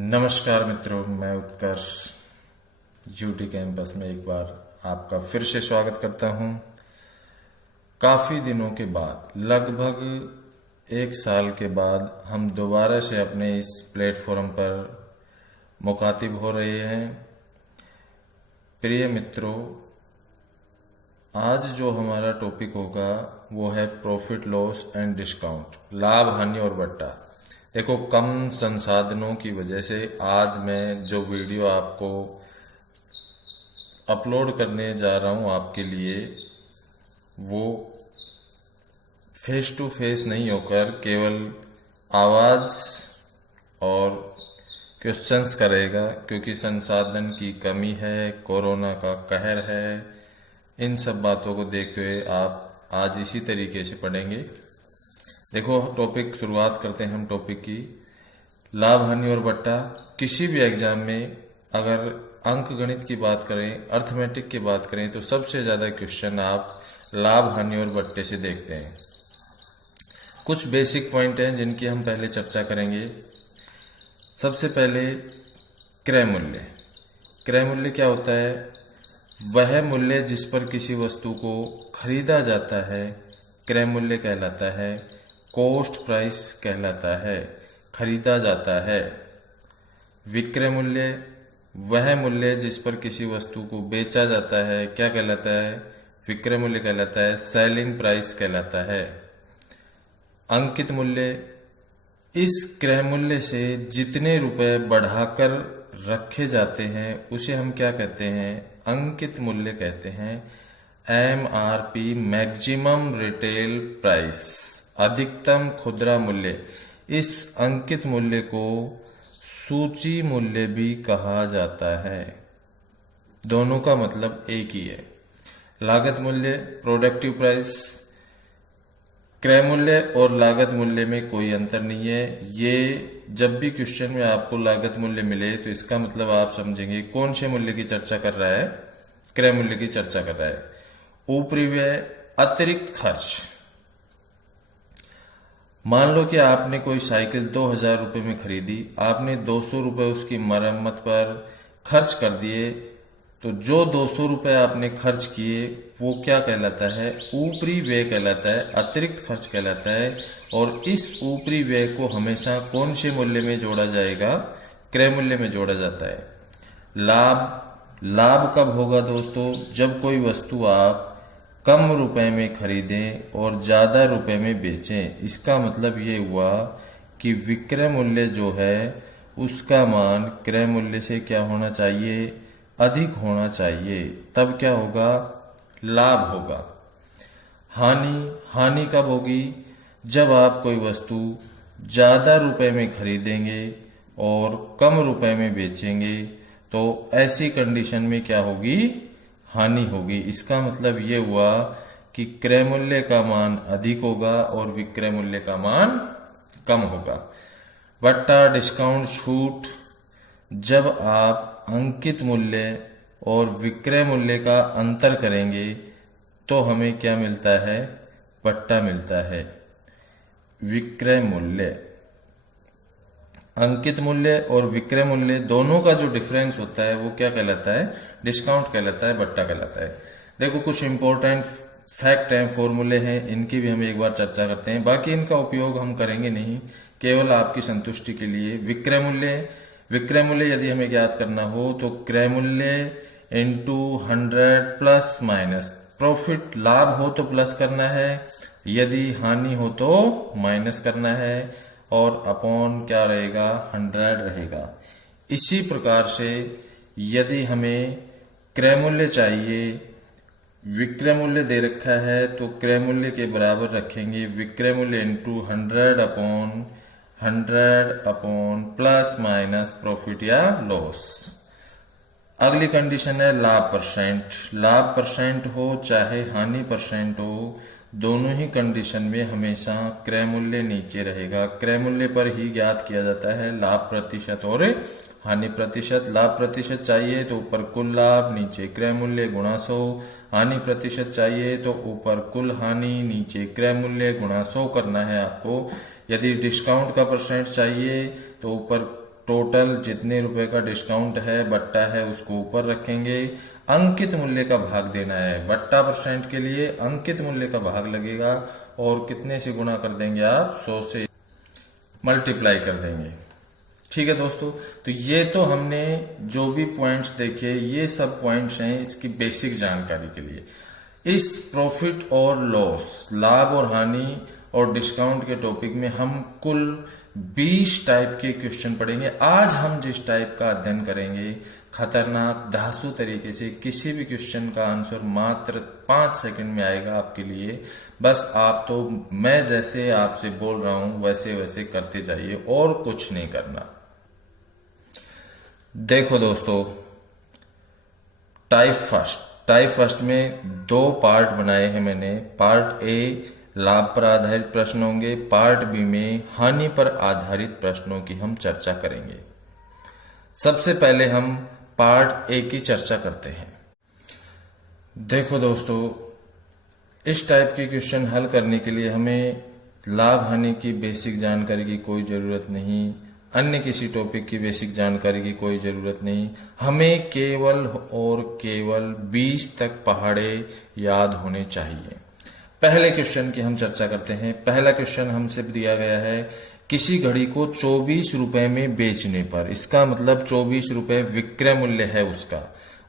नमस्कार मित्रों, मैं उत्कर्ष यूटी कैंपस में एक बार आपका फिर से स्वागत करता हूं। काफ़ी दिनों के बाद, लगभग एक साल के बाद हम दोबारा से अपने इस प्लेटफॉर्म पर मुखातिब हो रहे हैं। प्रिय मित्रों, आज जो हमारा टॉपिक होगा वो है प्रॉफिट लॉस एंड डिस्काउंट, लाभ हानि और बट्टा। देखो, कम संसाधनों की वजह से आज मैं जो वीडियो आपको अपलोड करने जा रहा हूँ आपके लिए, वो फेस टू फेस नहीं होकर केवल आवाज़ और क्वेश्चंस करेगा, क्योंकि संसाधन की कमी है, कोरोना का कहर है। इन सब बातों को देखते हुए आप आज इसी तरीके से पढ़ेंगे। देखो, टॉपिक शुरुआत करते हैं हम टॉपिक की। लाभ हानि और बट्टा। किसी भी एग्जाम में अगर अंक गणित की बात करें, अर्थमेटिक की बात करें, तो सबसे ज़्यादा क्वेश्चन आप लाभ हानि और बट्टे से देखते हैं। कुछ बेसिक पॉइंट हैं जिनकी हम पहले चर्चा करेंगे। सबसे पहले क्रय मूल्य। क्रय मूल्य क्या होता है? वह मूल्य जिस पर किसी वस्तु को खरीदा जाता है क्रय मूल्य कहलाता है, कॉस्ट प्राइस कहलाता है, खरीदा जाता है। विक्रय मूल्य वह मूल्य जिस पर किसी वस्तु को बेचा जाता है क्या कहलाता है? विक्रय मूल्य कहलाता है, सेलिंग प्राइस कहलाता है। अंकित मूल्य, इस क्रय मूल्य से जितने रुपए बढ़ाकर रखे जाते हैं उसे हम क्या कहते हैं? अंकित मूल्य कहते हैं। MRP, मैक्सिमम रिटेल प्राइस, अधिकतम खुदरा मूल्य। इस अंकित मूल्य को सूची मूल्य भी कहा जाता है। दोनों का मतलब एक ही है। लागत मूल्य, प्रोडक्टिव प्राइस। क्रय मूल्य और लागत मूल्य में कोई अंतर नहीं है। ये जब भी क्वेश्चन में आपको लागत मूल्य मिले तो इसका मतलब आप समझेंगे कौन से मूल्य की चर्चा कर रहा है? क्रय मूल्य की चर्चा कर रहा है। ऊपरी व्यय, अतिरिक्त खर्च। मान लो कि आपने कोई साइकिल 2000 रुपये में खरीदी, आपने 200 रुपये उसकी मरम्मत पर खर्च कर दिए, तो जो 200 रुपये आपने खर्च किए वो क्या कहलाता है? ऊपरी व्यय कहलाता है, अतिरिक्त खर्च कहलाता है। और इस ऊपरी व्यय को हमेशा कौन से मूल्य में जोड़ा जाएगा? क्रय मूल्य में जोड़ा जाता है। लाभ कब होगा दोस्तों? जब कोई वस्तु आप कम रुपए में खरीदें और ज़्यादा रुपए में बेचें। इसका मतलब ये हुआ कि विक्रय मूल्य जो है उसका मान क्रय मूल्य से क्या होना चाहिए? अधिक होना चाहिए। तब क्या होगा? लाभ होगा। हानि कब होगी? जब आप कोई वस्तु ज़्यादा रुपए में खरीदेंगे और कम रुपए में बेचेंगे, तो ऐसी कंडीशन में क्या होगी? हानि होगी। इसका मतलब ये हुआ कि क्रय मूल्य का मान अधिक होगा और विक्रय मूल्य का मान कम होगा। बट्टा, डिस्काउंट, छूट। जब आप अंकित मूल्य और विक्रय मूल्य का अंतर करेंगे तो हमें क्या मिलता है? बट्टा मिलता है। विक्रय मूल्य, अंकित मूल्य और विक्रय मूल्य दोनों का जो डिफरेंस होता है वो क्या कहलाता है? डिस्काउंट कहलाता है, बट्टा कहलाता है। देखो, कुछ इंपॉर्टेंट फैक्ट हैं, फॉर्मूले हैं, इनकी भी हम एक बार चर्चा करते हैं। बाकी इनका उपयोग हम करेंगे नहीं, केवल आपकी संतुष्टि के लिए। विक्रय मूल्य यदि हमें ज्ञात करना हो तो क्रय मूल्य इंटू 100 प्लस माइनस। प्रॉफिट, लाभ हो तो प्लस करना है, यदि हानि हो तो माइनस करना है, और अपॉन क्या रहेगा? 100 रहेगा। इसी प्रकार से यदि हमें क्रय मूल्य चाहिए, विक्रय मूल्य दे रखा है तो क्रय मूल्य के बराबर रखेंगे विक्रय मूल्य into 100 upon plus minus profit या लॉस। अगली कंडीशन है लाभ परसेंट। लाभ परसेंट हो चाहे हानि परसेंट हो, दोनों ही कंडीशन में हमेशा क्रय मूल्य नीचे रहेगा। क्रय मूल्य पर ही ज्ञात किया जाता है लाभ प्रतिशत और हानि प्रतिशत। लाभ प्रतिशत चाहिए तो ऊपर कुल लाभ, नीचे क्रय मूल्य गुणा 100। हानि प्रतिशत चाहिए तो ऊपर कुल हानि, नीचे क्रय मूल्य गुणा 100 करना है आपको। यदि डिस्काउंट का परसेंट चाहिए तो ऊपर टोटल जितने रुपए का डिस्काउंट है, बट्टा है, उसको ऊपर रखेंगे। अंकित मूल्य का भाग देना है। बट्टा % के लिए अंकित मूल्य का भाग लगेगा और कितने से गुणा कर देंगे आप? 100 से मल्टीप्लाई कर देंगे। ठीक है दोस्तों, तो ये तो हमने जो भी पॉइंट्स देखे, ये सब पॉइंट्स हैं इसकी बेसिक जानकारी के लिए। इस प्रॉफिट और लॉस, लाभ और हानि और डिस्काउंट के टॉपिक में हम कुल 20 टाइप के क्वेश्चन पढ़ेंगे। आज हम जिस टाइप का अध्ययन करेंगे, खतरनाक धांसू तरीके से किसी भी क्वेश्चन का आंसर मात्र 5 सेकंड में आएगा आपके लिए। बस आप तो मैं जैसे आपसे बोल रहा हूं वैसे वैसे करते जाइए और कुछ नहीं करना। देखो दोस्तों, टाइप फर्स्ट में 2 पार्ट बनाए हैं मैंने। पार्ट ए लाभ पर आधारित प्रश्न होंगे, पार्ट बी में हानि पर आधारित प्रश्नों की हम चर्चा करेंगे। सबसे पहले हम पार्ट ए की चर्चा करते हैं। देखो दोस्तों, इस टाइप के क्वेश्चन हल करने के लिए हमें लाभ हानि की बेसिक जानकारी की कोई जरूरत नहीं, अन्य किसी टॉपिक की बेसिक जानकारी की कोई जरूरत नहीं। हमें केवल और केवल 20 तक पहाड़े याद होने चाहिए। पहले क्वेश्चन की हम चर्चा करते हैं। पहला क्वेश्चन हमसे दिया गया है, किसी घड़ी को 24 रुपए में बेचने पर, इसका मतलब 24 रुपए विक्रय मूल्य है उसका,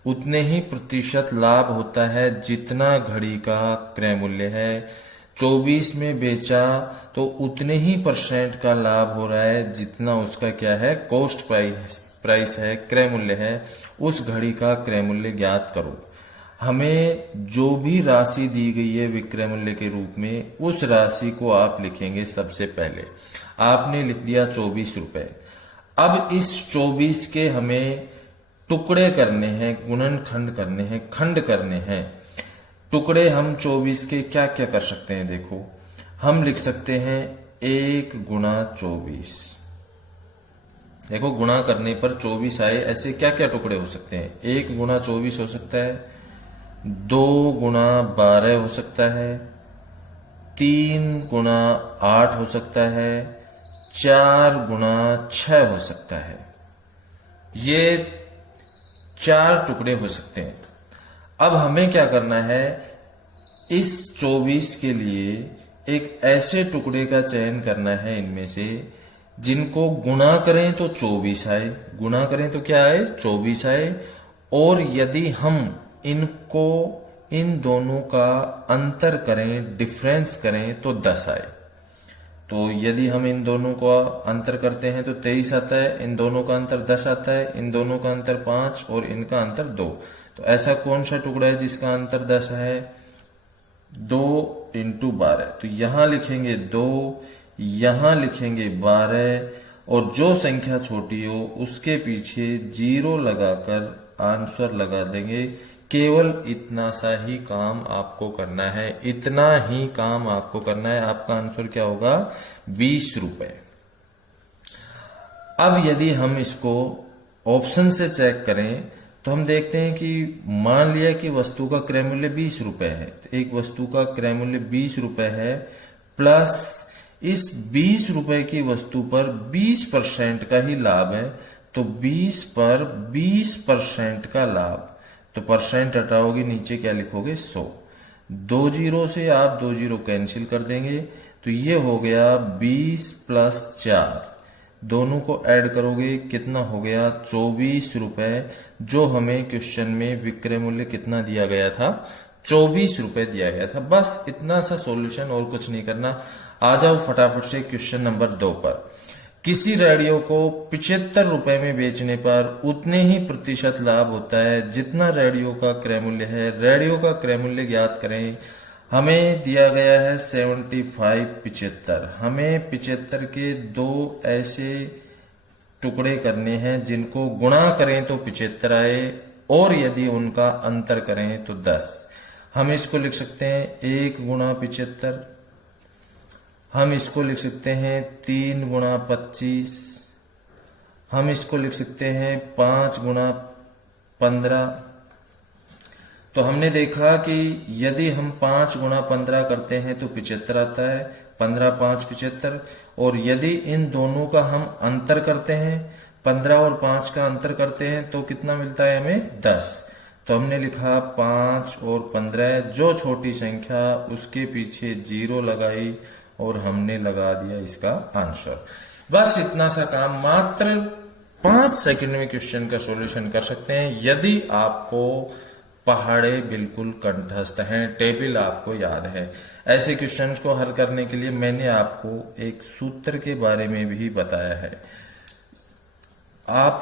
उतने ही प्रतिशत लाभ होता है जितना घड़ी का क्रय मूल्य है। 24 में बेचा तो उतने ही % का लाभ हो रहा है जितना उसका क्या है? कॉस्ट प्राइस है, क्रय मूल्य है। उस घड़ी का क्रय मूल्य ज्ञात करो। हमें जो भी राशि दी गई है विक्रय मूल्य के रूप में, उस राशि को आप लिखेंगे। सबसे पहले आपने लिख दिया 24 रुपए। अब इस 24 के हमें टुकड़े करने हैं, गुणनखंड करने हैं, खंड करने हैं। टुकड़े हम 24 के क्या क्या कर सकते हैं? देखो, हम लिख सकते हैं 1 गुणा 24। देखो, गुणा करने पर 24 आए, ऐसे क्या क्या टुकड़े हो सकते हैं? 1 गुणा 24 हो सकता है, 2 गुणा 12 हो सकता है, 3 गुणा 8 हो सकता है, 4 गुणा 6 हो सकता है। ये 4 टुकड़े हो सकते हैं। अब हमें क्या करना है? इस 24 के लिए एक ऐसे टुकड़े का चयन करना है इनमें से जिनको गुणा करें तो 24 आए, गुणा करें तो क्या आए? 24 आए। और यदि हम इनको, इन दोनों का अंतर करें, डिफरेंस करें तो 10 आए। तो यदि हम इन दोनों का अंतर करते हैं तो 23 आता है, इन दोनों का अंतर 10 आता है, इन दोनों का अंतर 5 और इनका अंतर 2। तो ऐसा कौन सा टुकड़ा है जिसका अंतर 10 है? 2 × 12। तो यहां लिखेंगे 2, यहां लिखेंगे 12 और जो संख्या छोटी हो उसके पीछे 0 लगाकर आंसर लगा देंगे। केवल इतना सा ही काम आपको करना है, इतना ही काम आपको करना है। आपका आंसर क्या होगा? 20 रुपए। अब यदि हम इसको ऑप्शन से चेक करें तो हम देखते हैं कि मान लिया कि वस्तु का क्रय मूल्य 20 रुपए है, तो एक वस्तु का क्रय मूल्य 20 रुपए है, प्लस इस 20 रुपए की वस्तु पर 20% का ही लाभ है, तो 20 पर 20% का लाभ। तो % हटाओगे, नीचे क्या लिखोगे? 100। 2 जीरो से आप 2 जीरो कैंसिल कर देंगे, तो ये हो गया 20 + 4। दोनों को ऐड करोगे, कितना हो गया? 24 रुपए, जो हमें क्वेश्चन में विक्रय मूल्य कितना दिया गया था? 24 रुपए दिया गया था। बस इतना सा सॉल्यूशन, और कुछ नहीं करना। आ जाओ फटाफट से क्वेश्चन नंबर 2 पर। किसी रेडियो को 75 रुपए में बेचने पर उतने ही प्रतिशत लाभ होता है जितना रेडियो का क्रय मूल्य है। रेडियो का क्रय मूल्य ज्ञात करें। हमें दिया गया है 75। हमें 75 के 2 ऐसे टुकड़े करने हैं जिनको गुणा करें तो 75 आए और यदि उनका अंतर करें तो 10। हम इसको लिख सकते हैं 1 गुणा 75। हम इसको लिख सकते हैं 3 गुणा 25। हम इसको लिख सकते हैं 5 गुणा 15। तो हमने देखा कि यदि हम 5 गुणा 15 करते हैं तो 75 आता है। 15 5 75। और यदि इन दोनों का हम अंतर करते हैं 15 और 5 का अंतर करते हैं तो कितना मिलता है हमें 10। तो हमने लिखा 5 और 15, जो छोटी संख्या उसके पीछे 0 लगाई और हमने लगा दिया इसका आंसर। बस इतना सा काम, मात्र 5 सेकंड में क्वेश्चन का सॉल्यूशन कर सकते हैं यदि आपको पहाड़े बिल्कुल कंठस्थ हैं, टेबल आपको याद है। ऐसे क्वेश्चंस को हल करने के लिए मैंने आपको एक सूत्र के बारे में भी बताया है। आप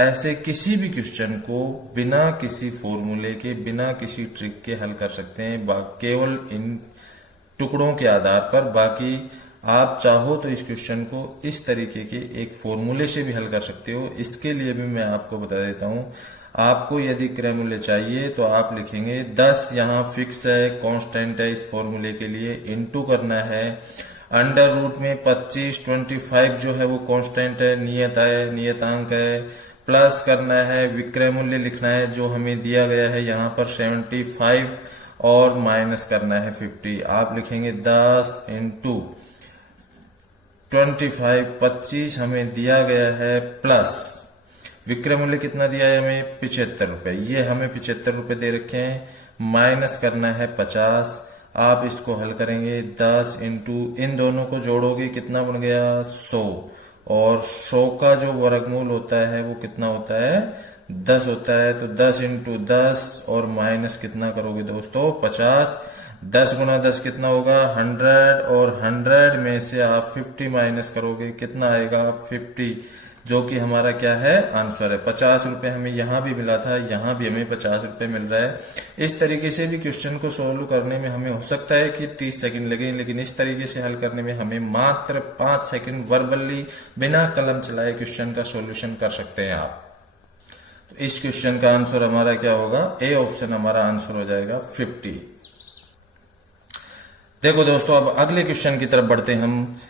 ऐसे किसी भी क्वेश्चन को बिना किसी फॉर्मूले के, बिना किसी ट्रिक के हल कर सकते हैं, केवल इन टुकड़ों के आधार पर। बाकी आप चाहो तो इस क्वेश्चन को इस तरीके के एक फॉर्मूले से भी हल कर सकते हो। इसके लिए भी मैं आपको बता देता हूं। आपको यदि क्रय मूल्य चाहिए तो आप लिखेंगे 10 यहाँ फिक्स है, कांस्टेंट है इस फॉर्मूले के लिए, इनटू करना है अंडर रूट में 25, 25 जो है वो कांस्टेंट है, नियतांक है, प्लस करना है विक्रय मूल्य लिखना है जो हमें दिया गया है यहाँ पर 75, और माइनस करना है 50। आप लिखेंगे 10 इंटू 25, 25 हमें दिया गया है, प्लस विक्रय मूल्य कितना दिया है हमें 75 रुपए, ये हमें 75 रुपए दे रखे हैं, माइनस करना है 50। आप इसको हल करेंगे 10 इंटू इन दोनों को जोड़ोगे कितना बन गया 100, और 100 का जो वर्गमूल होता है वो कितना होता है 10 होता है। तो 10 इंटू 10 और माइनस कितना करोगे दोस्तों 50, 10 गुना 10 कितना होगा 100, और 100 में से आप 50 माइनस करोगे कितना आएगा 50, जो कि हमारा क्या है आंसर है। 50 रुपए हमें यहां भी मिला था, यहां भी हमें 50 रुपए मिल रहा है। इस तरीके से भी क्वेश्चन को सोल्व करने में हमें हो सकता है कि 30 सेकंड लगे, लेकिन इस तरीके से हल करने में हमें मात्र 5 सेकंड वर्बली बिना कलम चलाए क्वेश्चन का सॉल्यूशन कर सकते हैं आप। तो इस क्वेश्चन का आंसर हमारा क्या होगा, ए ऑप्शन हमारा आंसर हो जाएगा 50। देखो दोस्तों, अब अगले क्वेश्चन की तरफ बढ़ते हैं हम।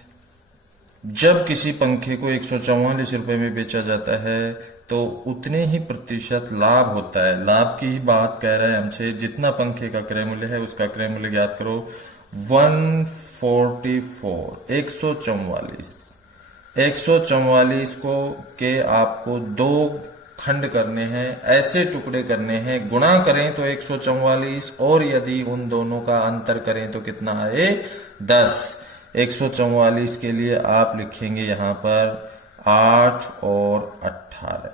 जब किसी पंखे को 144 रुपए में बेचा जाता है तो उतने ही प्रतिशत लाभ होता है। लाभ की ही बात कह रहा है हमसे, जितना पंखे का क्रय मूल्य है उसका क्रय मूल्य ज्ञात करो। 144, 144 को के आपको 2 खंड करने हैं, ऐसे टुकड़े करने हैं, गुणा करें तो 144, और यदि उन दोनों का अंतर करें तो कितना आए 10। 144 के लिए आप लिखेंगे यहां पर 8 और 18,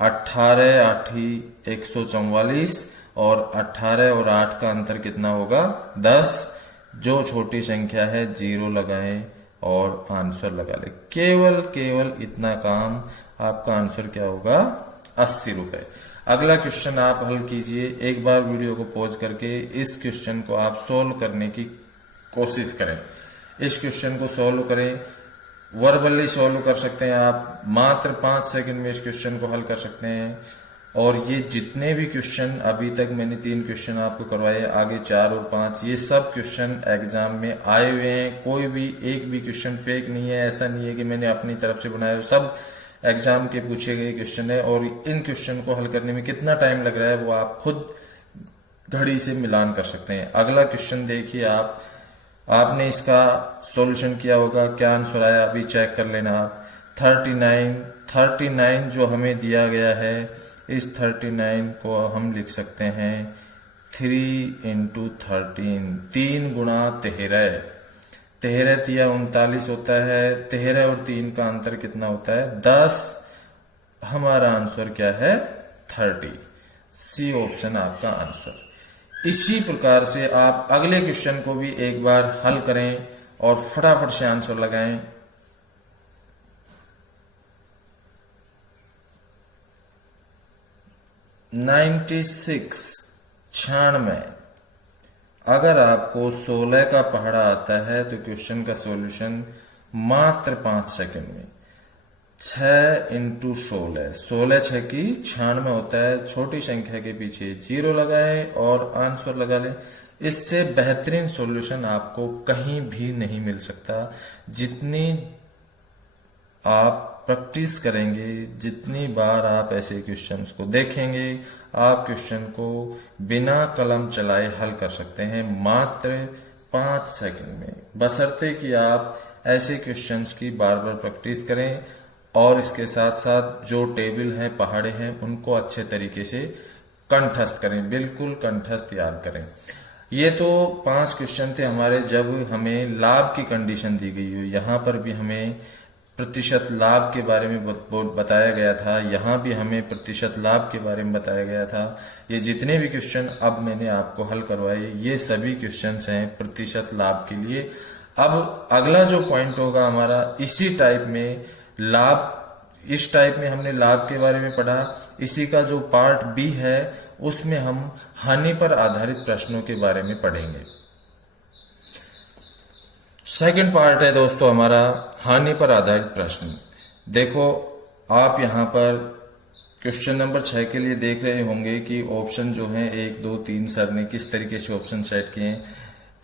18 आठी 144, और 18 और 8 का अंतर कितना होगा 10। जो छोटी संख्या है 0 लगाएं और आंसर लगा ले। केवल इतना काम, आपका आंसर क्या होगा 80 रुपए। अगला क्वेश्चन आप हल कीजिए। एक बार वीडियो को पॉज करके इस क्वेश्चन को आप सोल्व करने की कोशिश करें। इस क्वेश्चन को सोल्व करें, वर्बली सोल्व कर सकते हैं आप, मात्र 5 सेकंड में इस क्वेश्चन को हल कर सकते हैं। और ये जितने भी क्वेश्चन अभी तक मैंने 3 क्वेश्चन आपको करवाए, आगे 4 और 5, ये सब क्वेश्चन एग्जाम में आए हुए हैं। कोई भी एक भी क्वेश्चन फेक नहीं है, ऐसा नहीं है कि मैंने अपनी तरफ से बनाया, सब एग्जाम के पूछे गए क्वेश्चन है। और इन क्वेश्चन को हल करने में कितना टाइम लग रहा है वो आप खुद घड़ी से मिलान कर सकते हैं। अगला क्वेश्चन देखिए आप, आपने इसका सॉल्यूशन किया होगा, क्या आंसर आया अभी चेक कर लेना आप। 39 जो हमें दिया गया है, इस 39 को हम लिख सकते हैं 3 इंटू 13, 3 गुणा 13, 13 तिया 39 होता है। 13 और 3 का अंतर कितना होता है 10। हमारा आंसर क्या है 30। सी ऑप्शन आपका आंसर। इसी प्रकार से आप अगले क्वेश्चन को भी एक बार हल करें और फटाफट से आंसर लगाएं। नाइन्टी 96, अगर आपको 16 का पहाड़ा आता है तो क्वेश्चन का सॉल्यूशन मात्र 5 सेकंड में। 6 इंटू 16, 16 6 की 96 होता है। छोटी संख्या के पीछे 0 लगाए और आंसर लगा ले। इससे बेहतरीन सॉल्यूशन आपको कहीं भी नहीं मिल सकता। जितनी आप प्रैक्टिस करेंगे, जितनी बार आप ऐसे क्वेश्चंस को देखेंगे, आप क्वेश्चन को बिना कलम चलाए हल कर सकते हैं मात्र 5 सेकंड में, बशर्ते कि आप ऐसे क्वेश्चंस की बार बार प्रैक्टिस करें और इसके साथ साथ जो टेबल है, पहाड़े हैं, उनको अच्छे तरीके से कंठस्थ करें, बिल्कुल कंठस्थ याद करें। ये तो 5 क्वेश्चन थे हमारे जब हमें लाभ की कंडीशन दी गई हो। यहाँ पर भी हमें प्रतिशत लाभ के बारे में बताया गया था, यहाँ भी हमें प्रतिशत लाभ के बारे में बताया गया था। ये जितने भी क्वेश्चन अब मैंने आपको हल करवाए, ये सभी क्वेश्चंस हैं प्रतिशत लाभ के लिए। अब अगला जो पॉइंट होगा हमारा इसी टाइप में लाभ, इस टाइप में हमने लाभ के बारे में पढ़ा। इसी का जो पार्ट बी है उसमें हम हानि पर आधारित प्रश्नों के बारे में पढ़ेंगे। सेकंड पार्ट है दोस्तों हमारा हानि पर आधारित प्रश्न। देखो आप यहाँ पर क्वेश्चन नंबर 6 के लिए देख रहे होंगे कि ऑप्शन जो है 1 2 3 सर ने किस तरीके से ऑप्शन सेट किए हैं।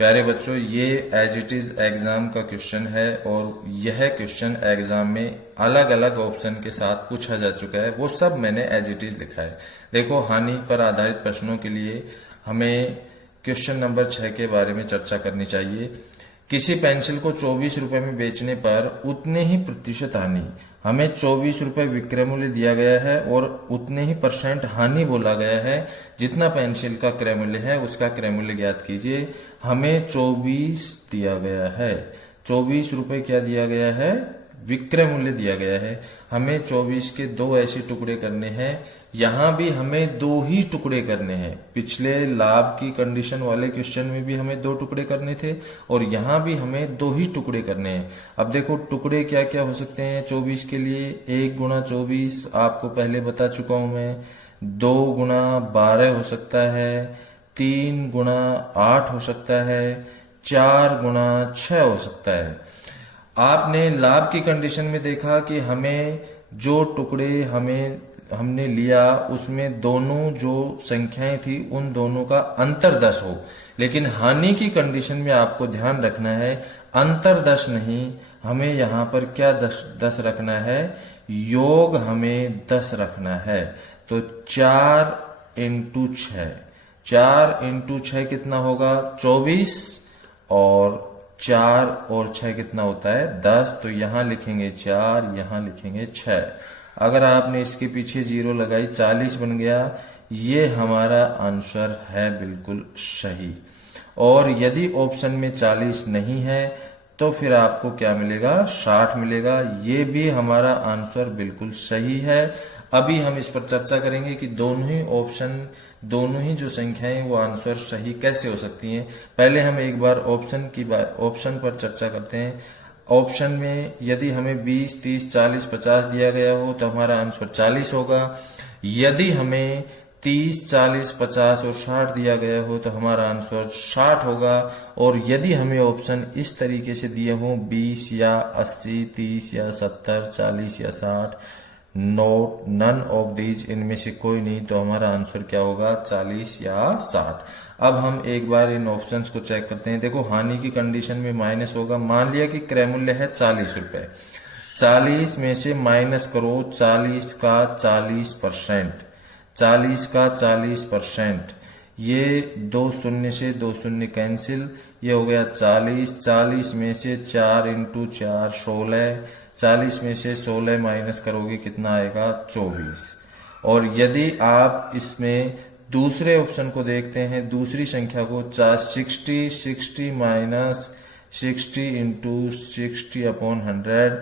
प्यारे बच्चों, ये एज इट इज एग्जाम का क्वेश्चन है और यह क्वेश्चन एग्जाम में अलग अलग ऑप्शन के साथ पूछा जा चुका है, वो सब मैंने एज इट इज लिखा है। देखो हानि पर आधारित प्रश्नों के लिए हमें क्वेश्चन नंबर 6 के बारे में चर्चा करनी चाहिए। किसी पेंसिल को 24 रुपए में बेचने पर उतने ही प्रतिशत हानि, हमें 24 रुपए विक्रय मूल्य दिया गया है और उतने ही % हानि बोला गया है। जितना पेंसिल का क्रय मूल्य है उसका क्रय मूल्य ज्ञात कीजिए। हमें 24 दिया गया है, 24 रुपए क्या दिया गया है, विक्रय मूल्य दिया गया है। हमें 24 के 2 ऐसे टुकड़े करने हैं। यहां भी हमें 2 ही टुकड़े करने हैं। पिछले लाभ की कंडीशन वाले क्वेश्चन में भी हमें 2 टुकड़े करने थे और यहां भी हमें 2 ही टुकड़े करने हैं। अब देखो टुकड़े क्या क्या हो सकते हैं 24 के लिए। 1 गुणा 24 आपको पहले बता चुका हूं मैं। 2 गुणा 12 हो सकता है। 3 गुणा 8 हो सकता है। 4 गुणा 6 हो सकता है। आपने लाभ की कंडीशन में देखा कि हमें जो टुकड़े हमने लिया उसमें दोनों जो संख्याएं थी उन दोनों का अंतर 10 हो। लेकिन हानि की कंडीशन में आपको ध्यान रखना है अंतर 10 नहीं, हमें यहाँ पर क्या 10 रखना है, योग हमें 10 रखना है। तो 4 इंटू 6, 4 इंटू 6 कितना होगा 24 और 4 और 6 कितना होता है 10। तो यहां लिखेंगे 4, यहां लिखेंगे 6। अगर आपने इसके पीछे 0 लगाई 40 बन गया। ये हमारा आंसर है बिल्कुल सही। और यदि ऑप्शन में 40 नहीं है तो फिर आपको क्या मिलेगा 60 मिलेगा। ये भी हमारा आंसर बिल्कुल सही है। अभी हम इस पर चर्चा करेंगे कि दोनों ही ऑप्शन, दोनों ही जो संख्याएं वो आंसर सही कैसे हो सकती हैं। पहले हम एक बार ऑप्शन पर चर्चा करते हैं। ऑप्शन में यदि हमें 20, 30, 40, 50 दिया गया हो तो हमारा आंसर 40 होगा। यदि हमें 30, 40, 50 और 60 दिया गया हो तो हमारा आंसर 60 होगा। और यदि हमें ऑप्शन इस तरीके से दिए हों 20 या 80, 30 या 70, 40 या 60, नोट नन ऑफ दीज, इनमें से कोई नहीं, तो हमारा आंसर क्या होगा 40 या 60। अब हम एक बार इन ऑप्शंस को चेक करते हैं। देखो हानि की कंडीशन में माइनस होगा। मान लिया कि क्रय मूल्य है 40 रुपए, 40 में से माइनस करो 40 का 40%, 40 का 40%। ये 2 शून्य से 2 शून्य कैंसिल, ये हो गया 40। 40 में से 4 इंटू 4 16, 40 में से 16 माइनस करोगे कितना आएगा 24। और यदि आप इसमें दूसरे ऑप्शन को देखते हैं, दूसरी संख्या को 60 माइनस 60 इंटू 60 अपॉन 100,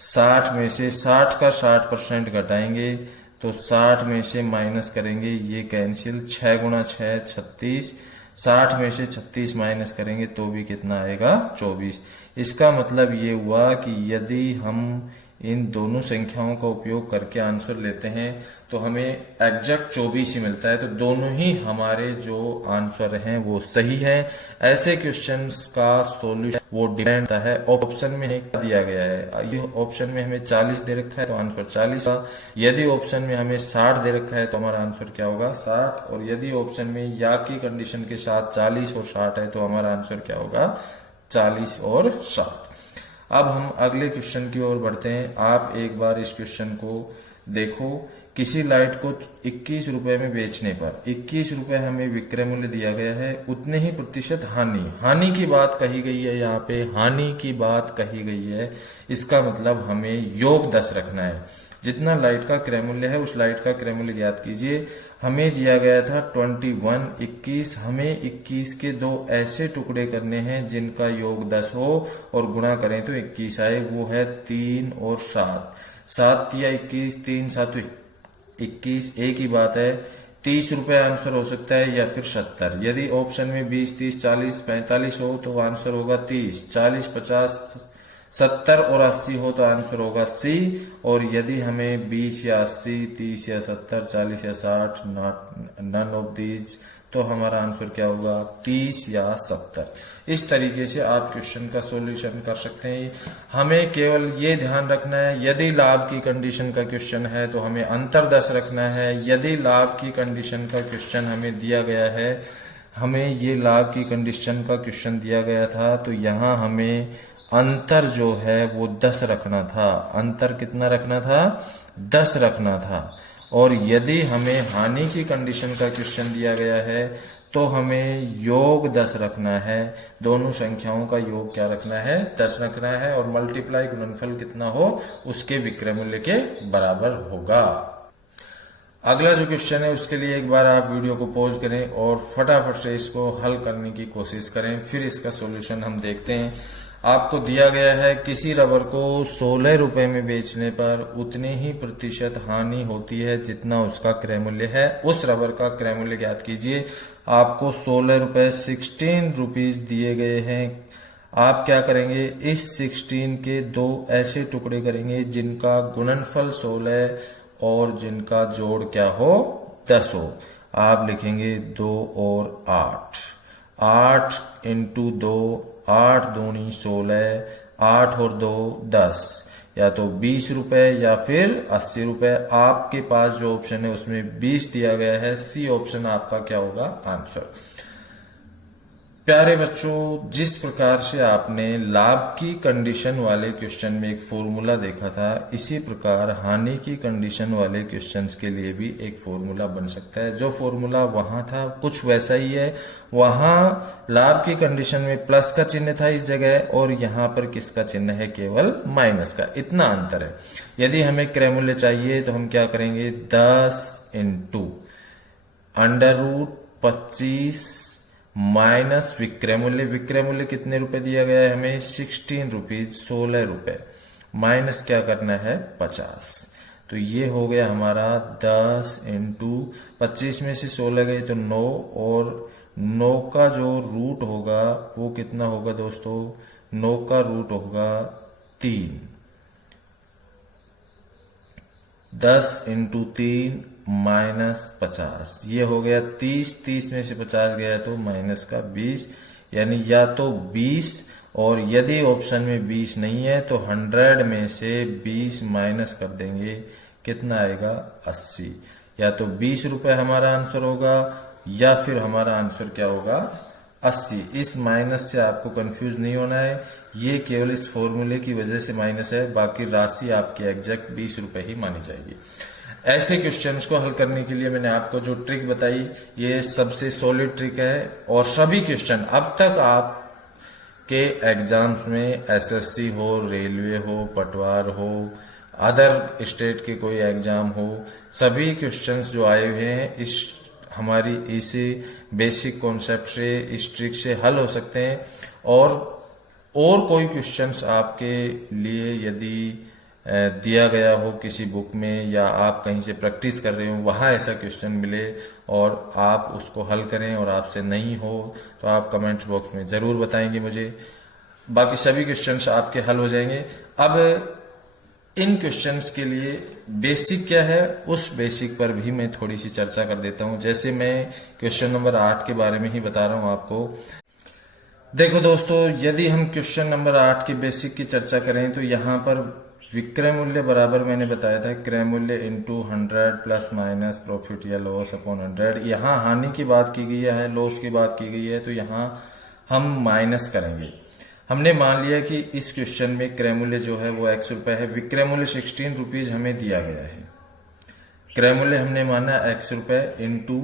60 में से 60 का 60% घटाएंगे तो 60 में से माइनस करेंगे, ये कैंसिल, 6 गुणा 6 36, 60 में से 36 माइनस करेंगे तो भी कितना आएगा 24। इसका मतलब ये हुआ कि यदि हम इन दोनों संख्याओं का उपयोग करके आंसर लेते हैं तो हमें एग्जैक्ट 24 ही मिलता है। तो दोनों ही हमारे जो आंसर हैं वो सही हैं। ऐसे क्वेश्चंस का सॉल्यूशन वो डिपेंड होता है ऑप्शन में दिया गया है। ये ऑप्शन में हमें 40 दे रखा है तो आंसर 40 का। यदि ऑप्शन में हमें 60 दे रखा है तो हमारा आंसर क्या होगा 60। और यदि ऑप्शन में या की कंडीशन के साथ 40 और 60 है तो हमारा आंसर क्या होगा 40 और 60। अब हम अगले क्वेश्चन की ओर बढ़ते हैं। आप एक बार इस क्वेश्चन को देखो किसी लाइट को 21 रुपए में बेचने पर 21 रुपए हमें विक्रय मूल्य दिया गया है, उतने ही प्रतिशत हानि की बात कही गई है। यहाँ पे हानि की बात कही गई है, इसका मतलब हमें योग 10 रखना है। जितना लाइट का क्रय मूल्य है उस लाइट का क्रय मूल्य ज्ञात कीजिए। हमें दिया गया था 21, 21। हमें 21 के दो ऐसे टुकड़े करने हैं जिनका योग 10 हो और गुणा करें तो 21 आए, वो है 3 और 7। 7 या 21, 3 7 21, एक ही बात है। 30 रुपए आंसर हो सकता है या फिर 70। यदि ऑप्शन में 20, 30, 40, 45 हो तो आंसर होगा 30, 40, 50, 70 और 80 हो तो आंसर होगा सी। और यदि हमें 20 या 80, 30 या 70, 40 या 60, नन ऑफ दीज, तो हमारा आंसर क्या होगा? 30 या 70। इस तरीके से आप क्वेश्चन का सॉल्यूशन कर सकते हैं। हमें केवल ये ध्यान रखना है, यदि लाभ की कंडीशन का क्वेश्चन है तो हमें अंतर 10 रखना है। यदि लाभ की कंडीशन का क्वेश्चन हमें दिया गया है, हमें ये लाभ की कंडीशन का क्वेश्चन दिया गया था, तो यहाँ हमें अंतर जो है वो 10 रखना था। अंतर कितना रखना था? 10 रखना था। और यदि हमें हानि की कंडीशन का क्वेश्चन दिया गया है तो हमें योग 10 रखना है। दोनों संख्याओं का योग क्या रखना है? 10 रखना है। और मल्टीप्लाई गुणनफल कितना हो उसके विक्रय मूल्य के बराबर होगा। अगला जो क्वेश्चन है उसके लिए एक बार आप वीडियो को पॉज करें और फटाफट से इसको हल करने की कोशिश करें, फिर इसका सॉल्यूशन हम देखते हैं। आपको दिया गया है किसी रबर को 16 रुपए में बेचने पर उतने ही प्रतिशत हानि होती है जितना उसका क्रय मूल्य है। उस रबर का क्रय मूल्य ज्ञात कीजिए। आपको 16 रुपए 16 रुपीज दिए गए हैं। आप क्या करेंगे? इस 16 के दो ऐसे टुकड़े करेंगे जिनका गुणनफल 16 और जिनका जोड़ क्या हो? 10 हो। आप लिखेंगे 2 और 8। 8 इंटू 2, 8 दूनी 16, 8 और 2 10, या तो 20 रुपए या फिर 80 रुपए। आपके पास जो ऑप्शन है उसमें 20 दिया गया है, सी ऑप्शन आपका क्या होगा? आंसर। प्यारे बच्चों, जिस प्रकार से आपने लाभ की कंडीशन वाले क्वेश्चन में एक फॉर्मूला देखा था, इसी प्रकार हानि की कंडीशन वाले क्वेश्चंस के लिए भी एक फॉर्मूला बन सकता है। जो फॉर्मूला वहां था कुछ वैसा ही है। वहां लाभ की कंडीशन में प्लस का चिन्ह था इस जगह, और यहाँ पर किसका चिन्ह है? केवल माइनस का। इतना अंतर है। यदि हमें क्रय मूल्य चाहिए तो हम क्या करेंगे? 10 इंटू √25 माइनस विक्रय मूल्य। विक्रय मूल्य कितने रुपए दिया गया है हमें? 16 रुपीज, 16 रुपए, माइनस क्या करना है? 50। तो ये हो गया हमारा 10 इंटू 25 में से 16 गए तो 9, और 9 का जो रूट होगा वो कितना होगा दोस्तों? 9 का रूट होगा 3। 10 इंटू 3 माइनस 50, ये हो गया 30। 30 में से 50 गया तो माइनस का 20, यानी या तो 20, और यदि ऑप्शन में 20 नहीं है तो 100 में से 20 माइनस कर देंगे, कितना आएगा? 80। या तो 20 रुपए हमारा आंसर होगा या फिर हमारा आंसर क्या होगा? 80। इस माइनस से आपको कंफ्यूज नहीं होना है, ये केवल इस फॉर्मूले की वजह से माइनस है, बाकी राशि आपकी एग्जैक्ट 20 रुपए ही मानी जाएगी। ऐसे क्वेश्चंस को हल करने के लिए मैंने आपको जो ट्रिक बताई ये सबसे सॉलिड ट्रिक है, और सभी क्वेश्चन अब तक आप के एग्जाम्स में एसएससी हो, रेलवे हो, पटवार हो, अदर स्टेट के कोई एग्जाम हो, सभी क्वेश्चंस जो आए हुए हैं इस हमारी इसी बेसिक कॉन्सेप्ट से, इस ट्रिक से हल हो सकते हैं। और कोई क्वेश्चंस आपके लिए यदि दिया गया हो किसी बुक में, या आप कहीं से प्रैक्टिस कर रहे हो, वहां ऐसा क्वेश्चन मिले और आप उसको हल करें और आपसे नहीं हो तो आप कमेंट बॉक्स में जरूर बताएंगे मुझे। बाकी सभी क्वेश्चंस आपके हल हो जाएंगे। अब इन क्वेश्चंस के लिए बेसिक क्या है उस बेसिक पर भी मैं थोड़ी सी चर्चा कर देता हूं। जैसे मैं क्वेश्चन नंबर 8 के बारे में ही बता रहा हूं आपको। देखो दोस्तों, यदि हम क्वेश्चन नंबर 8 के बेसिक की चर्चा करें तो यहाँ पर विक्रय मूल्य बराबर मैंने बताया था क्रय मूल्य इंटू 100 प्लस माइनस प्रॉफिट या लॉस अपॉन 100। यहाँ हानि की बात की गई है, लॉस की बात की गई है, तो यहाँ हम माइनस करेंगे। हमने मान लिया कि इस क्वेश्चन में क्रय मूल्य जो है वो x रुपए है। विक्रय मूल्य 16 रुपीज हमें दिया गया है। क्रय मूल्य हमने माना x रुपए इंटू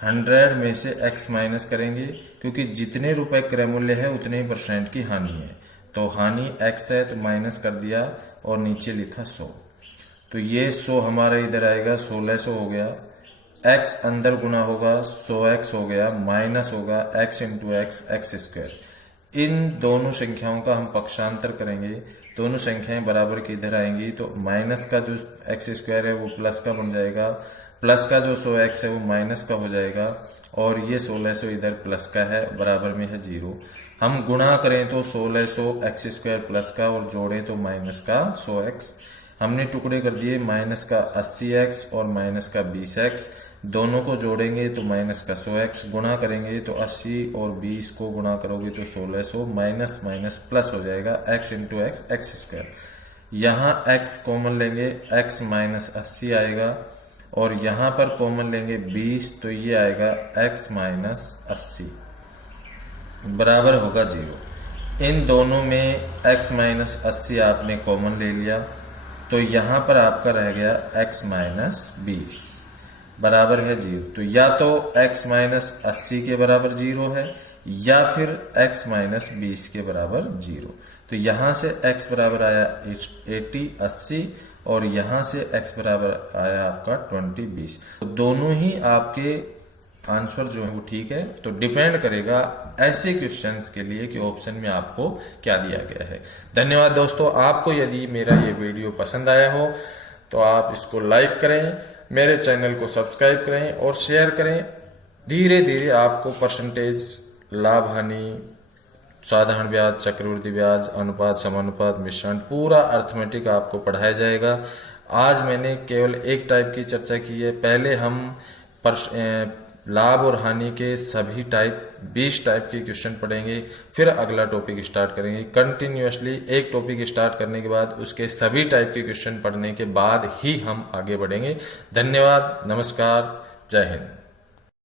100 में से x माइनस करेंगे, क्योंकि जितने रुपए क्रय मूल्य है उतने ही % की हानि है। तो हानि x है तो माइनस कर दिया और नीचे लिखा 100। तो ये 100 हमारा इधर आएगा 1600 हो गया। x अंदर गुना होगा 100x हो गया, माइनस होगा x इंटू एक्स स्क्वायर। इन दोनों संख्याओं का हम पक्षांतर करेंगे, दोनों संख्याएं बराबर की इधर आएंगी, तो माइनस का जो एक्स स्क्वायर है वो प्लस का बन जाएगा, प्लस का जो 100x है वो माइनस का हो जाएगा, और ये 1600 इधर प्लस का है, बराबर में है 0। हम गुणा करें तो 1600 एक्स स्क्वायर प्लस का, और जोड़ें तो माइनस का 100x। हमने टुकड़े कर दिए, माइनस का 80x और माइनस का 20x, दोनों को जोड़ेंगे तो माइनस का 100x, गुणा करेंगे तो 80 और 20 को गुणा करोगे तो 1600, माइनस माइनस प्लस हो जाएगा x इंटू एक्स स्क्वायर। यहाँ x कॉमन लेंगे, x माइनस 80 आएगा, और यहाँ पर कॉमन लेंगे 20, तो ये आएगा x माइनस 80 बराबर होगा 0। इन दोनों में x माइनस 80 आपने कॉमन ले लिया, तो यहाँ पर आपका रह गया x माइनस 20 बराबर है 0। तो या तो x माइनस 80 के बराबर 0 है, या फिर x माइनस 20 के बराबर 0। तो यहाँ से x बराबर आया 80, और यहाँ से x बराबर आया आपका 20। तो दोनों ही आपके आंसर जो है वो ठीक है। तो डिपेंड करेगा ऐसे क्वेश्चंस के लिए कि ऑप्शन में आपको क्या दिया गया है। धन्यवाद दोस्तों। आपको यदि मेरा ये वीडियो पसंद आया हो तो आप इसको लाइक करें, मेरे चैनल को सब्सक्राइब करें और शेयर करें। धीरे धीरे आपको परसेंटेज, लाभ हानि, साधारण ब्याज, चक्रवृद्धि ब्याज, अनुपात, समानुपात, मिश्रण, पूरा अर्थमेटिक आपको पढ़ाया जाएगा। आज मैंने केवल एक टाइप की चर्चा की है। पहले हम लाभ और हानि के सभी टाइप 20 टाइप के क्वेश्चन पढ़ेंगे, फिर अगला टॉपिक स्टार्ट करेंगे। कंटिन्यूअसली एक टॉपिक स्टार्ट करने के बाद उसके सभी टाइप के क्वेश्चन पढ़ने के बाद ही हम आगे बढ़ेंगे। धन्यवाद, नमस्कार, जय हिंद।